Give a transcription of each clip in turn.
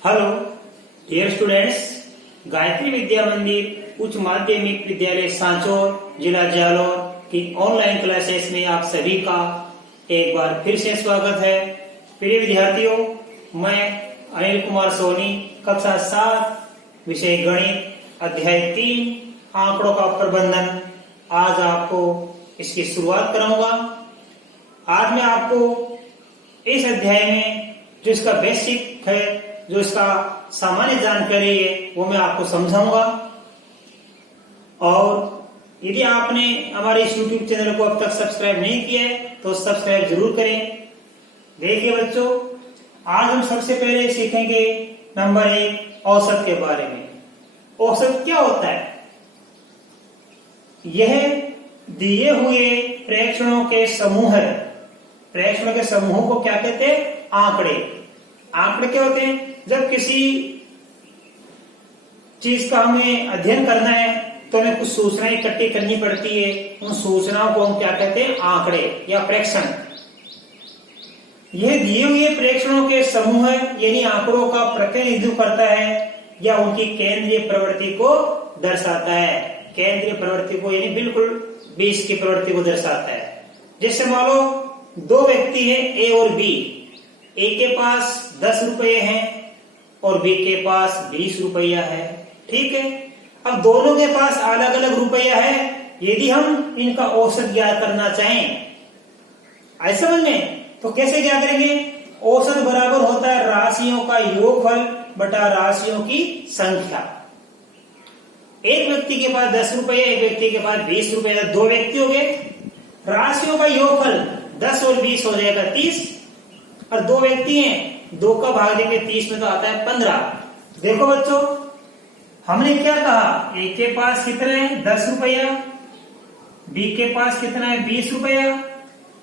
Hello dear students, Gayatri विद्या मंदिर उच्च माध्यमिक विद्यालय सांचौर जिला जालौर की ऑनलाइन क्लासेस में आप सभी का एक बार फिर से स्वागत है। प्रिय विद्यार्थियों, मैं अनिल कुमार सोनी, कक्षा 7 विषय गणित अध्याय 3 आंकड़ों का प्रबंधन, आज आपको इसकी शुरुआत कराऊंगा। आज मैं आपको इस अध्याय में जो इसका बेसिक है, जो इसका सामान्य जानकारी है, वो मैं आपको समझाऊंगा। और यदि आपने हमारे इस YouTube चैनल को अब तक सब्सक्राइब नहीं किया है तो सब्सक्राइब जरूर करें। देखिए बच्चों, आज हम सबसे पहले सीखेंगे नंबर 1 औसत के बारे में। औसत क्या होता है? यह दिए हुए प्रेक्षणों के समूह है। प्रेक्षणों के समूह को क्या कहते हैं? आंकड़े। आंकड़े क्या होते हैं? जब किसी चीज का हमें अध्ययन करना है तो हमें कुछ सूचनाएं इकट्ठी करनी पड़ती है। उन सूचनाओं को हम क्या कहते हैं? आंकड़े या प्रेक्षण। यह दिए हुए प्रेक्षणों के समूह है, यानी आंकड़ों का प्रतिनिधित्व करता है या उनकी केंद्रीय प्रवृत्ति को दर्शाता है। केंद्रीय प्रवृत्ति को यानी बिल्कुल बीच की प्रवृत्ति को दर्शाता है। जैसे मान लो दो व्यक्ति हैं, ए और बी। ए के पास 10 रुपये हैं और बी के पास 20 रुपया है। ठीक है, अब दोनों के पास अलग अलग रुपया है। यदि हम इनका औसत ज्ञात करना चाहें, ऐसा समझ में, तो कैसे क्या करेंगे? औसत बराबर होता है राशियों का योगफल बटा राशियों की संख्या। एक व्यक्ति के पास 10 रुपये, एक व्यक्ति के पास 20 रुपये, दो व्यक्ति हो गए। राशियों का योगफल 10 और 20 हो जाएगा 30, और दो व्यक्ति हैं, 2 का भाग देंगे 30 में तो आता है 15। देखो बच्चों, हमने क्या कहा? ए के पास कितना है? 10 रुपया, बी के पास कितना है? 20 रुपया।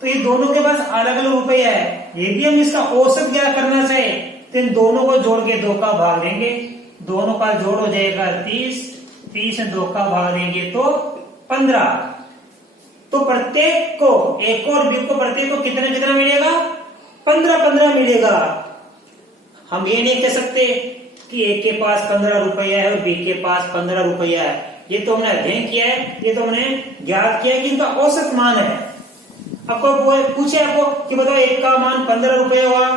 तो ये दोनों के पास अलग अलग रुपया है। यदि हम इसका औसत ज्ञात करना चाहे तो इन दोनों को जोड़ के 2 का भाग देंगे, दोनों का जोड़ हो जाएगा 30, 30 में 2 का भाग देंगे तो 15। तो प्रत्येक को, ए को और बी को, प्रत्येक को कितना कितना मिलेगा? 15 मिलेगा। हम ये नहीं कह सकते कि ए के पास 15 रुपया है और बी के पास 15 रुपया है। ये तो हमने अध्ययन किया है, ये तो हमने ज्ञात किया कि इनका औसत मान है। आपको पूछे आपको कि बताओ एक का मान 15 रुपये हुआ,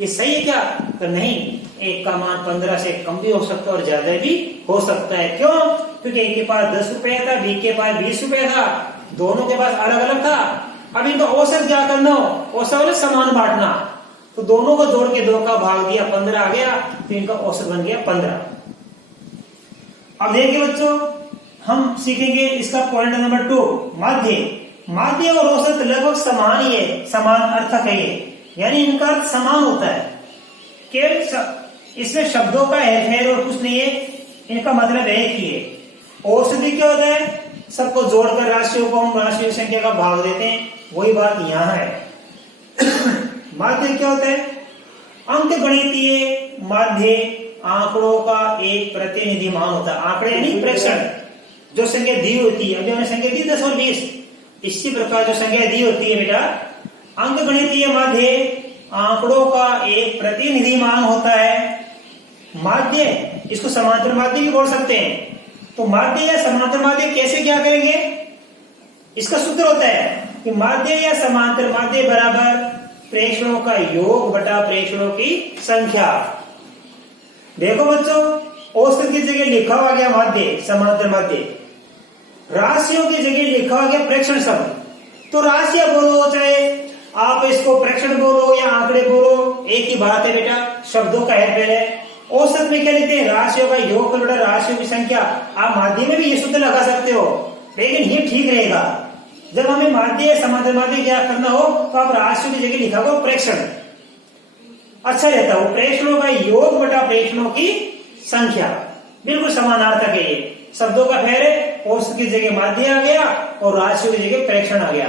ये सही है क्या? तो नहीं, एक का मान 15 से कम भी हो सकता है और ज्यादा भी हो सकता है। क्यों? क्योंकि एक के पास 10 रुपया था, बी के पास 20 रुपया था, दोनों के पास अलग अलग था। अब इनका औसत क्या करना हो? औसत वाले समान बांटना, तो दोनों को जोड़ के 2 का भाग दिया, 15 आ गया, तो इनका औसत बन गया 15। अब देखिए बच्चों, हम सीखेंगे इसका पॉइंट नंबर 2, माध्य। माध्य और औसत लगभग समान ही है, समान अर्थक है ये, यानी इनका अर्थ समान होता है। केवल इसमें शब्दों का हेरफेर और कुछ नहीं है, इनका मतलब एक ही है। औसत भी क्या होता है? सबको जोड़कर राशियों को हम राशि संख्या का भाग देते हैं, वही बात यहाँ है। माध्य क्या होता है? अंक गणितीय माध्य आंकड़ों का एक प्रतिनिधि मान होता है। आंकड़े यानी प्रेक्षण, जो संख्या दी होती है, अभी हमने संख्या दी 10 और 20, इसी प्रकार जो संख्या दी होती है बेटा, अंक गणितीय माध्य आंकड़ों का एक प्रतिनिधि मान होता है। माध्य, इसको समांतर माध्य भी बोल सकते हैं। तो माध्य या समांतर माध्य कैसे क्या करेंगे? इसका सूत्र होता है कि माध्य या समांतर माध्य बराबर प्रेक्षणों का योग बटा प्रेक्षणों की संख्या। देखो बच्चों, औसत की जगह लिखा हुआ गया माध्य, समांतर माध्य। राशियों की जगह लिखा हुआ गया प्रेक्षण शब्द। तो राशियां बोलो, चाहे आप इसको प्रेक्षण बोलो या आंकड़े बोलो, एक ही बात है बेटा, शब्दों का हेरफेर है। औसत में क्या लिखते हैं? राशियों का योग बटा राशियों की संख्या। आप माध्य में भी ये सूत्र लगा सकते हो, लेकिन ये ठीक रहेगा। जब हमें माध्य या समांतर माध्य क्या करना हो तो आप राशियों की जगह लिखा हो प्रेक्षण, अच्छा रहता है। प्रेक्षणों का योग बटा प्रेक्षणों की संख्या, बिल्कुल समानार्थक है ये। शब्दों का फेर है, औसत की जगह माध्य आ गया और राशियों की जगह प्रेक्षण आ गया।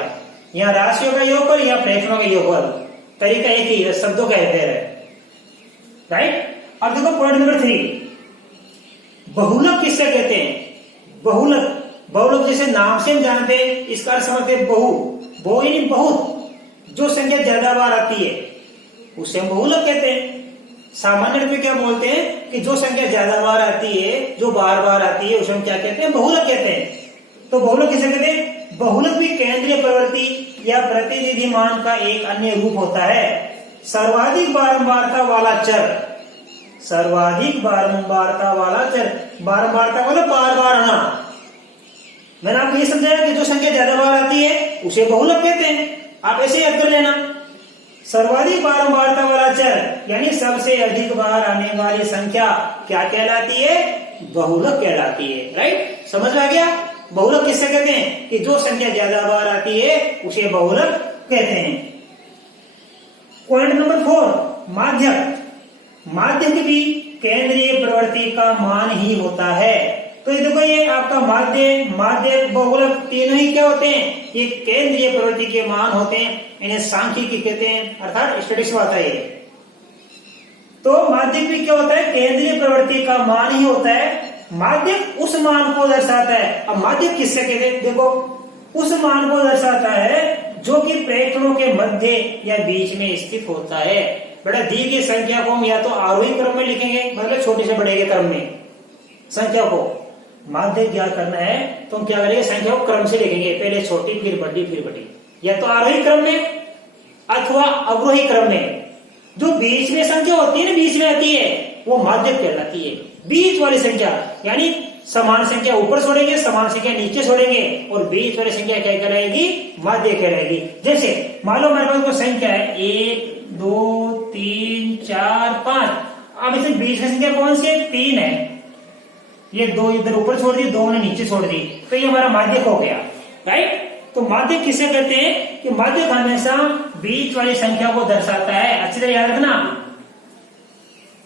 यहाँ राशियों का योगफल या प्रेक्षणों का योगफल, तरीका एक ही है, शब्दों का फेर है। राइट। अब देखो पॉइंट नंबर 3, बहुलक किससे कहते हैं? बहुलक, बहुलक जैसे नाम से हम जानते हैं, इसका अर्थ समझते हैं बहु। बहु यानी बहुत, जो संख्या ज्यादा बार आती है उसे हम बहुलक कहते हैं। सामान्य रूप में क्या बोलते हैं कि जो संख्या ज्यादा बार आती है, जो बार बार आती है, उसे हम क्या कहते हैं? बहुलक कहते हैं। तो बहुलक किसे कहते हैं? बहुलक भी केंद्रीय प्रवृत्ति या प्रतिनिधि मान का एक अन्य रूप होता है। सर्वाधिक बारंबारता वाला चर, सर्वाधिक बारंबारता वाला चर, बारंबारता वाला बार बार आना। मैंने आपको ये समझाया कि जो संख्या ज्यादा बार आती है उसे बहुलक कहते हैं। आप ऐसे याद कर लेना। सर्वाधिक बारंबारता वाला चर यानी सबसे अधिक बार आने वाली संख्या क्या कहलाती है? बहुलक कहलाती है। राइट, समझ में आ गया? बहुलक किससे कहते हैं? कि जो संख्या ज्यादा बार आती है उसे बहुलक कहते हैं। Point number 4, माध्यक। माध्यक भी केंद्रीय प्रवृत्ति का मान ही होता है। तो ये देखो, ये आपका माध्य, माध्यक, बहुलक तीनों ही क्या होते हैं? ये केंद्रीय प्रवृत्ति के मान होते हैं। इन्हें सांख्यिकी कहते हैं, अर्थात स्टैटिस्टिक्स में आता है। तो माध्यक भी क्या होता है? केंद्रीय प्रवृत्ति का मान ही होता है। माध्यक उस मान को दर्शाता है। अब माध्यक किससे कहते हैं? देखो, उस मान को दर्शाता है जो कि प्रेक्षणों के मध्य या बीच में स्थित होता है। बेटा, दी गई संख्या को हम या तो आरोही क्रम में लिखेंगे, मतलब छोटे से बड़े के क्रम में संख्या को माध्यक ज्ञात करना है तो हम क्या करेंगे? संख्या को क्रम से लिखेंगे, पहले छोटी फिर बड़ी फिर बड़ी, या तो आरोही क्रम में अथवा अवरोही क्रम में। जो बीच में संख्या होती है ना, बीच में आती है, वो माध्यक कहलाती है। बीच वाली संख्या यानी समान संख्या ऊपर छोड़ेंगे, समान संख्या नीचे छोड़ेंगे, और बीच वाली संख्या क्या कहलाएगी? माध्य कहलाएगी। जैसे मान लो हमारे पास कोई संख्या है 1 2 3 4 5। अब इसे बीच में संख्या कौन सी है? 3 है। ये 2 इधर ऊपर छोड़ दी, 2 ने नीचे छोड़ दी, तो ये हमारा माध्यक हो गया। राइट, तो माध्यक किसे कहते हैं? कि माध्यक हमेशा बीच वाली संख्या को दर्शाता है। अच्छी तरह याद रखना।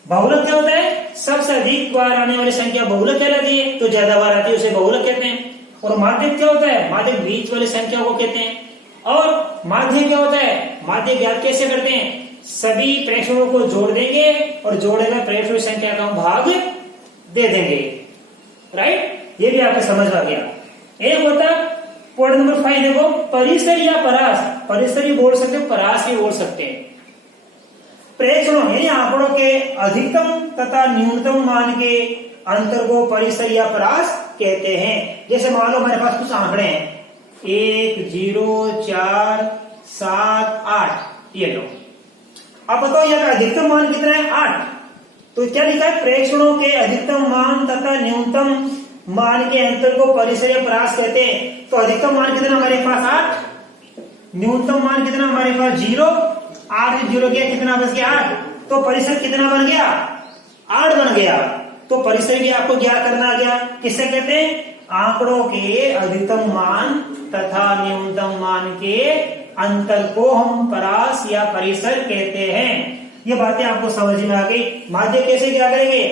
बहुलक क्या होता है? सबसे अधिक बार आने वाली संख्या बहुलक कहलाती है, तो ज्यादा बार आती है उसे बहुलक कहते हैं। और माध्यक क्या होता है? माध्यक बीच वाली संख्या को कहते हैं। और माध्य क्या होता है? माध्य ज्ञात कैसे करते हैं? सभी प्रेक्षणों को जोड़ देंगे और जोड़े में प्रेक्षण संख्या का भाग दे देंगे। राइट, ये भी आपको समझ आ गया। एक होता पॉइंट नंबर 5, देखो, परिसर या परास। परिसर भी बोल सकते हो, परास भी बोल सकते हैं। प्रेक्षणों यानी आंकड़ों के अधिकतम तथा न्यूनतम मान के अंतर को परिसर या परास कहते हैं। जैसे मान लो हमारे पास कुछ आंकड़े हैं 1 0 4 7 8, ये लो। अब बताओ यहाँ अधिकतम मान कितना है? 8। तो क्या लिखा है? प्रेक्षणों के अधिकतम मान तथा न्यूनतम मान के अंतर को परिसर या परास कहते हैं। तो अधिकतम मान कितना हमारे पास? 8। न्यूनतम मान कितना हमारे पास? 0। 8 0 गया, कितना बच गया? 8। तो परिसर कितना बन गया? 8 बन गया। तो परिसर भी आपको क्या करना आ गया? किससे कहते हैं? आंकड़ों के अधिकतम मान तथा न्यूनतम मान के अंतर को हम परास या परिसर कहते हैं। ये बातें आपको समझ में आ गई। माध्य कैसे क्या करेंगे?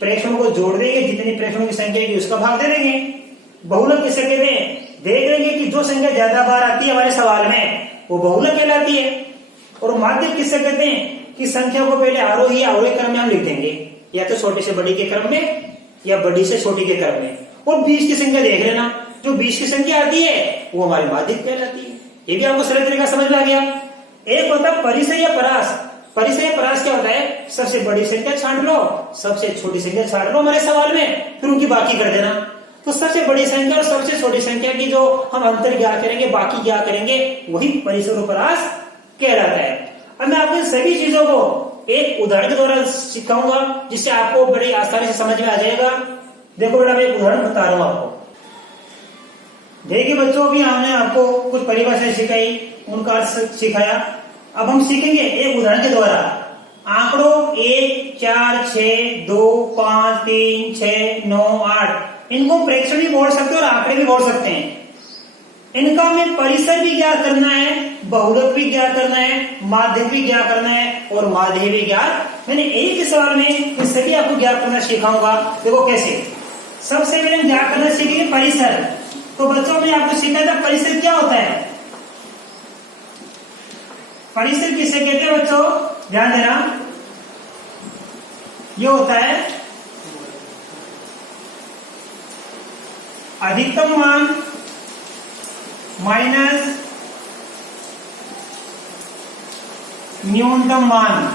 प्रेक्षणों को जोड़ देंगे, जितनी प्रेक्षणों की संख्या की उसका भाग दे देंगे। बहुलक किसे कहते हैं? देख लेंगे कि जो संख्या ज्यादा बार आती है हमारे सवाल में वो बहुलक कहलाती है। और माध्य किससे कहते हैं? कि संख्या को पहले आरोही या अवरोही क्रम में हम लिख देंगे, या तो छोटे से बड़ी के क्रम में या बड़ी से छोटी के क्रम में। और बीच की संख्या देख लेना, जो बीच की संख्या आती है वो हमारी माध्यक कहलाती है। ये भी आपको सरल तरीका समझ में आ गया। एक होता है परिसर या परास। परिसर या परास क्या होता है? सबसे बड़ी संख्या छांट लो, सबसे छोटी संख्या छांट लो हमारे सवाल में, फिर उनकी बाकी कर देना। तो सबसे बड़ी संख्या और सबसे छोटी संख्या की जो हम अंतर क्या करेंगे, बाकी क्या करेंगे, वही परिसर और परास कहलाता है। अब मैं आपको सभी चीजों को एक उदाहरण के द्वारा सिखाऊंगा, जिससे आपको बड़ी आसानी से समझ में आ जाएगा। देखो बेटा, मैं एक उदाहरण बता रहा हूं आपको। देखिए बच्चों, भी हमने आपको कुछ परिभाषाएं सिखाई, उनका अर्थ सिखाया। अब हम सीखेंगे एक उदाहरण के द्वारा आंकड़ों 1 4 6 2 5 3 6 9 8। इनको प्रेक्षण भी बोल सकते हैं और आंकड़े भी बोल सकते हैं। इनका हमें परिसर भी ज्ञात करना है, बहुलक भी ज्ञात करना है, माध्यक भी ज्ञात करना है और माध्य भी ज्ञात। मैंने एक ही सवाल में इन सभी आपको ज्ञात करना सिखाऊंगा। देखो कैसे। सबसे पहले हम ज्ञात करना सीखेंगे परिसर। तो बच्चों ने आपको सिखाया था परिसर क्या होता है। परिसर किसे कहते हैं बच्चों? ध्यान देना, ये होता है अधिकतम मान माइनस न्यूनतम मान।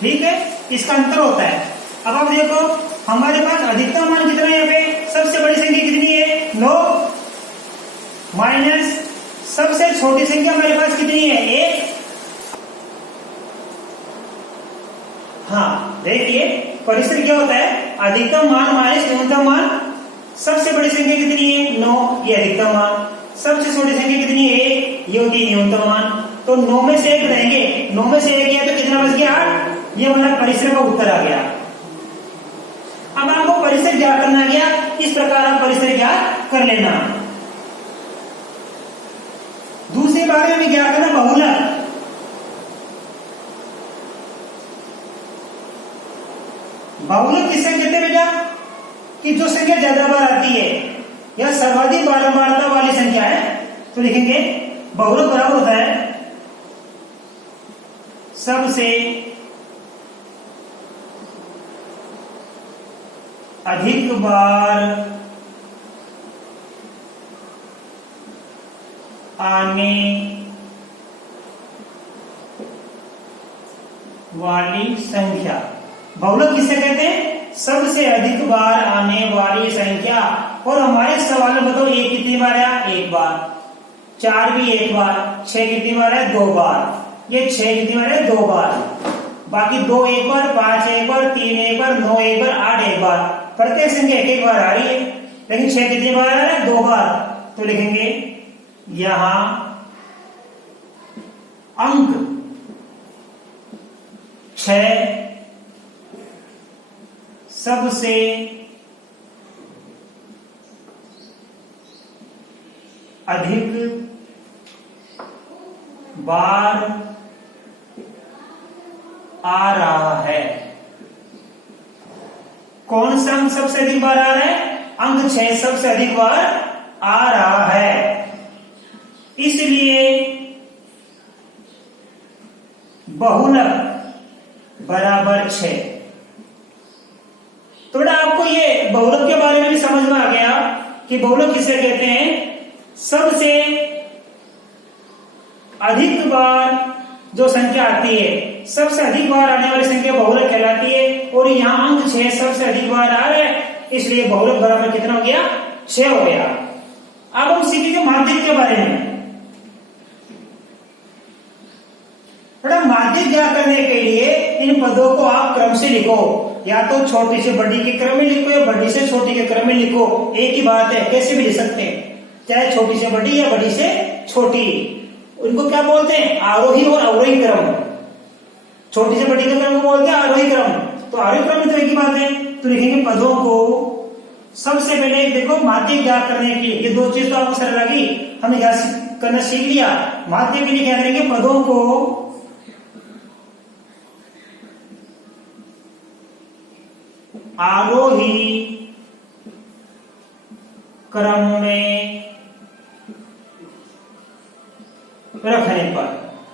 ठीक है, इसका अंतर होता है। अब आप देखो हमारे पास अधिकतम मान कितना है, यहाँ पे सबसे बड़ी संख्या कितनी है 9 माइनस सबसे छोटी संख्या हमारे पास कितनी है 1। हाँ देखिए परिसर क्या होता है, अधिकतम मान माइनस न्यूनतम मान। सबसे बड़ी संख्या कितनी है 9, ये अधिकतम मान। सबसे छोटी संख्या कितनी है 1, ये होती है न्यूनतम मान। तो 9 में से 1 रहेंगे, 9 में से 1 गया तो कितना बच गया 8। ये हमारा परिसर का उत्तर आ गया। अब आपको परिसर ज्ञात करना गया, इस प्रकार आप परिसर ज्ञात कर लेना। दूसरे बारे में क्या करना, बहुलक। बहुलक किससे कहते हैं बेटा, कि जो संख्या ज्यादा बार आती है या सर्वाधिक बारंबारता वाली संख्या है, तो लिखेंगे बहुलक बराबर होता है सबसे अधिक बार आने वाली संख्या। बहुलक किसे कहते हैं, सबसे अधिक बार आने वाली संख्या। और हमारे सवाल में बताओ 1 कितनी बार आया, 1 बार। 4 भी 1 बार। 6 कितनी बार है, 2 बार। ये 6 कितनी बार है, 2 बार। बाकी 2 1 बार, 5 1 बार, 3 1 बार, 9 1 बार, 8 1 बार। प्रत्येक संख्या 1 1 बार आ रही है, लेकिन 6 कितनी बार आ रहा है, 2 बार। तो लिखेंगे यहां अंक 6 सबसे अधिक बार आ रहा है। कौन सा अंक सबसे अधिक बार आ रहा है, अंक 6 सबसे अधिक बार आ रहा है। इसलिए बहुलक बराबर 6। तो बेटा आपको ये बहुलक के बारे में भी समझ में आ गया कि बहुलक किसे कहते हैं, सबसे अधिक बार जो संख्या आती है, सबसे अधिक बार आने वाली संख्या बहुलक कहलाती है। और यहाँ अंक 6 सबसे अधिक बार आ रहा है, इसलिए बहुलक बराबर कितना हो गया, 6 हो गया। अब हम सीखेंगे माध्यक के बारे में। बेटा माध्यक ज्ञात करने के लिए इन पदों को आप क्रम से लिखो, या तो छोटी से बड़ी के क्रम में लिखो या बड़ी से छोटी के क्रम में लिखो, एक ही बात है, कैसे भी लिख सकते हैं, चाहे छोटी से बड़ी या बड़ी से छोटी। उनको क्या बोलते हैं, आरोही और अवरोही क्रम। छोटी से बड़ी के क्रम को बोलते हैं आरोही क्रम। तो आरोही क्रम में तो एक ही बात है। तो लिखेंगे पदों को, सबसे पहले देखो माध्यक ज्ञात करने के लिए, ये 2 चीज तो आपको सरल लगी, हमने ज्ञात करना सीख लिया। माध्यक के लिए क्या करेंगे, पदों को आरोही क्रम में रखने पर।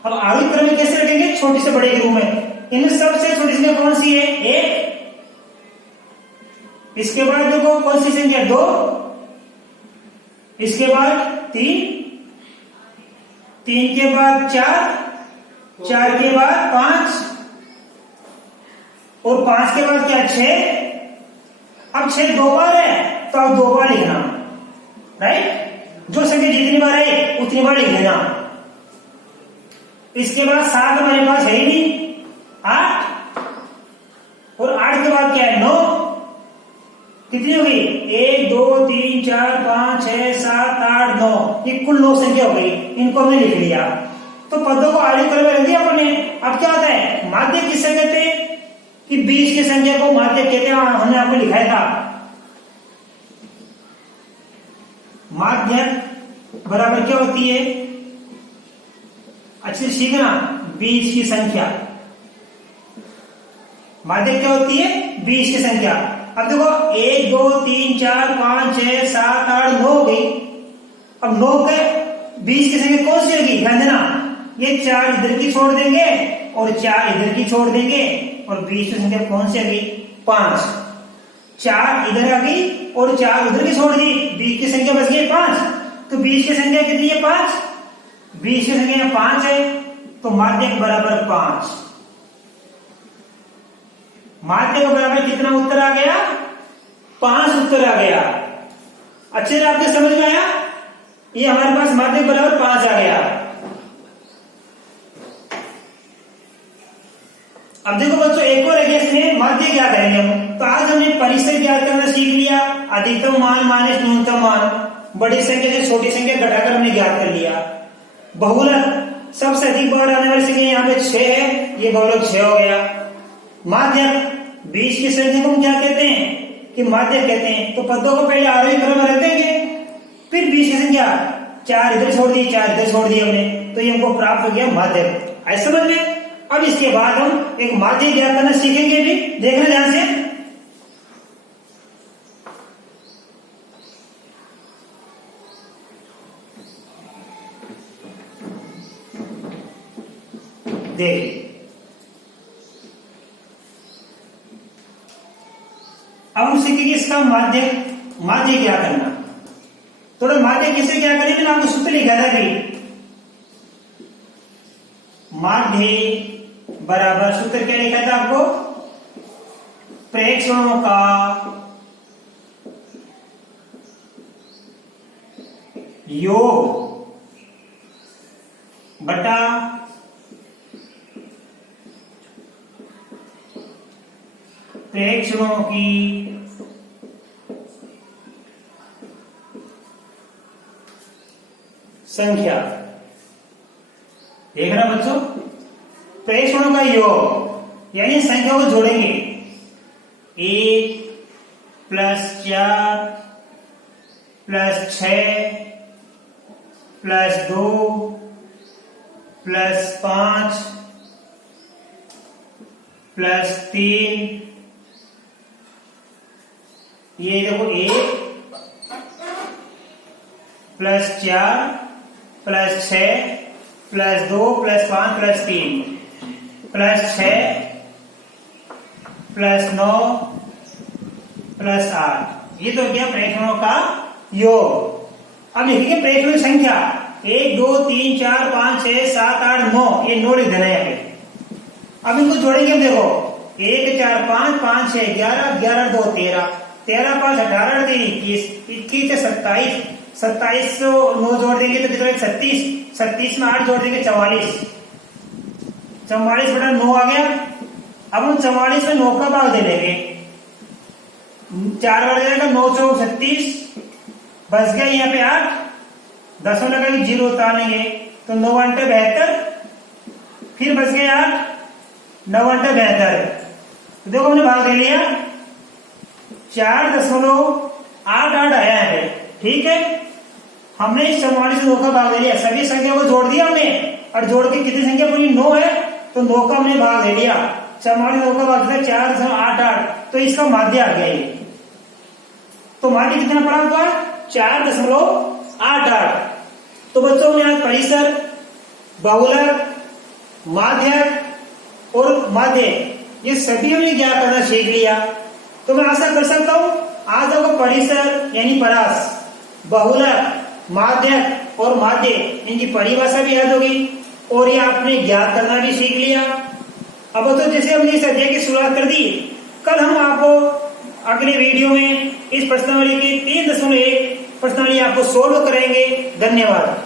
अब आरोही क्रम में कैसे रखेंगे, छोटे से बड़े के रूप में। इनमें सबसे छोटी संख्या कौन सी है, 1। इसके बाद देखो कौन सी संख्या, 2। इसके बाद 3, 3 के बाद 4, 4 के बाद 5, और 5 के बाद क्या 6। अब 6 2 बार है, तो आप 2 बार लिखना, राइट। जो संख्या जितनी बार है उतनी बार लिख लेना। इसके बाद 7 हमारे पास है ही नहीं, 8, और 8 के बाद क्या है 9। कितनी हो गई, 1 2 3 4 5 6 7 8 9, ये कुल 9 संख्या हो गई। इनको हमने लिख लिया। तो पदों को आरोही क्रम में रख दिया अपने। अब क्या होता है, माध्यक किसे कहते हैं, कि 20 की संख्या को माध्यक कहते हैं, हमने आपको लिखाया था। माध्यक बराबर क्या होती है, अच्छे से सीखना, 20 की संख्या। माध्यक क्या होती है, 20 की संख्या। अब देखो 1 2 3 4 5 6 7 8 9 हो गई। अब 9 के 20 की संख्या कौन सी होगी, ध्यान देना, ये 4 इधर की छोड़ देंगे और 4 इधर की छोड़ देंगे, और 20 की संख्या कौन सी आ गई, 5। 4 इधर आ गई और 4 उधर की छोड़ दी, 20 की संख्या बच गई 5। तो 20 की संख्या कितनी है, 5। 20 की संख्या 5 है, तो माध्यक बराबर 5। माध्य के बराबर कितना उत्तर आ गया? 5 उत्तर आ गया। अच्छे से आपके समझ में आया? ये हमारे पास माध्य के बराबर 5 आ गया। अब देखो बच्चों, एक और है इसमें माध्य क्या करेंगे हम। तो आज हमने परिसर ज्ञात करना सीख लिया, अधिकतम मान माइनस न्यूनतम मान, बड़ी संख्या से छोटी संख्या घटाकर हमने ज्ञात कर लिया। बहुलक, सबसे अधिक बार आने वाली संख्या यहाँ पे 6 है, ये बहुलक 6 हो गया। माध्यक, बीच की संख्या को हम क्या कहते हैं? कि माध्यक कहते हैं। तो पदों को पहले आरोही क्रम में रख देंगे, फिर बीच की संख्या 4 इधर छोड़ दी, 4 इधर छोड़ दी हमने, तो ये हमको प्राप्त हो गया माध्यक। ऐसा समझ में? अब इसके बाद हम एक माध्य ज्ञात करना सीखेंगे भी, देखना ध्यान से। देखिए, अब हम सीखेंगे इसका माध्य क्या करना। थोड़ा माध्य कैसे क्या करेंगे, मैंने आपको सूत्र लिखा था भी। माध्य बराबर, सूत्र क्या लिखा था आपको? प्रेक्षणों का योग बटा प्रेक्षणों की संख्या। देखना बच्चों, प्रेक्षणों का योग यानी संख्या को जोड़ेंगे। 1 + 4 + 6 + 2 + 5 + 3, ये देखो 1 + 4 + 6 + 2 + 5 + 3 + 6 + 9 + 8, ये तो क्या प्रेक्षणों का योग। अब लिखिए प्रेक्षणों की संख्या 1 2 3 4 5 6 7 8 9, ये 9 लिख देना है। अब इनको जोड़ेंगे, देखो 1 4 5 5 6 11 11 2 13 13 5 18 21 21 से 27 27 9 जोड़ देंगे तो कितना? 36 36 में 8 जोड़ देंगे 44 44 बटा 9 आ गया। अब हम 44 में 9 का भाग दे लेंगे, 4 बार जाएगा, 9 चौक 36, बच गया यहाँ पे 8, 10 लगा 0 उतारेंगे तो 9 × 72, फिर बच गए 8, 9 × 72, तो देखो हमने भाग दे लिया, 4.88 आया है। ठीक है, हमने इस 44 में 9 का भाग दे लिया, सभी संख्या को जोड़ दिया हमने, और जोड़ के कितनी संख्या पूरी? 9 है, तो 9 का हमने भाग दे लिया। 44 9 का भाग दिया 4.88, तो इसका माध्य आ गया ये। तो माध्य कितना प्राप्त हुआ? 4.88। तो बच्चों ने आज परिसर, बहुलक, माध्यक और माध्य, ये सभी हमने ज्ञात करना सीख लिया। तो मैं आशा कर सकता हूं आज आपको परिसर यानी परास, बहुलक, माध्यक और माध्य, इनकी परिभाषा भी याद होगी और ये आपने ज्ञात करना भी सीख लिया। अब तो जैसे हमने इस अध्याय की शुरुआत कर दी, कल हम आपको अगले वीडियो में इस प्रश्नावली की 3.1 प्रश्नावली आपको सोल्व करेंगे। धन्यवाद।